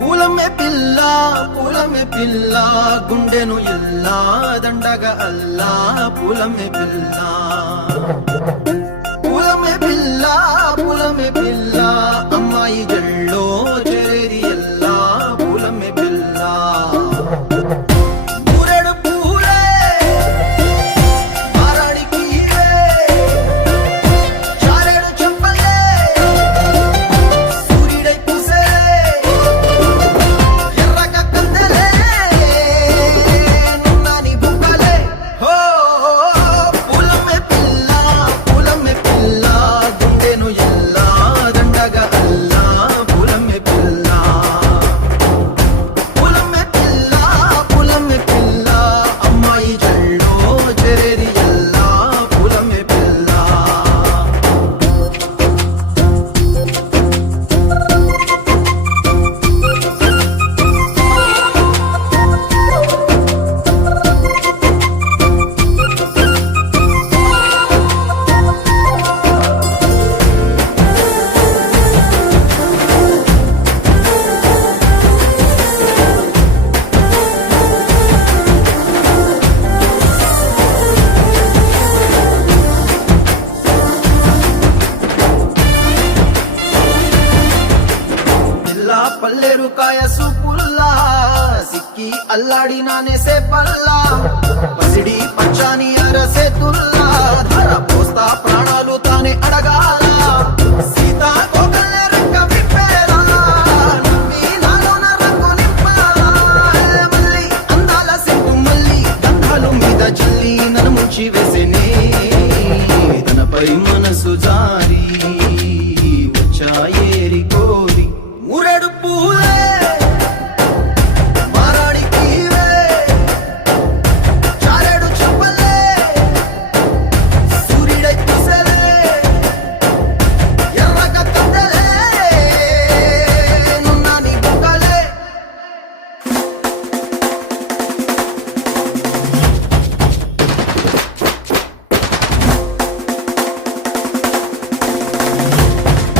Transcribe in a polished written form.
పూలమే పిల్ల గుండెను ఇల్లా దండగా అల్లా పూలమే పిల్ల పూలమే పిల్ల అమ్మాయి జల్లో చేరేది ఎల్లా పూలమే పిల్ల పూరెడు పూలే మారాడికి చారేడు చెప్పలే సూర్యుడై పూసే ఎర్రగా కందలే నున్నాని బుక్కలే హో పూలమే పిల్ల గుండెను ఎల్లా దండగా అల్లా పూలమే పిల్ల అమ్మాయి జల్లో చేరేది ఎల్లా పూలమే పిల్ల పల్లేరు కాయసు పుల్లా సిక్కి అల్లాడినానేసే పల్లా పసిడి పచ్చాని అరసే తుల్లా ధర పోస్తా ప్రాణాలు తానే అడగాల సీతా కోకల్లే రెక్క విప్పేలా నవ్వి నాలోన రంగు నింపాలా మళ్ళీ అందాల సెట్టు మళ్ళీ దండాలు మీద చల్లి నన్ను ముంచి వేసేనే తనపై మనసు జారి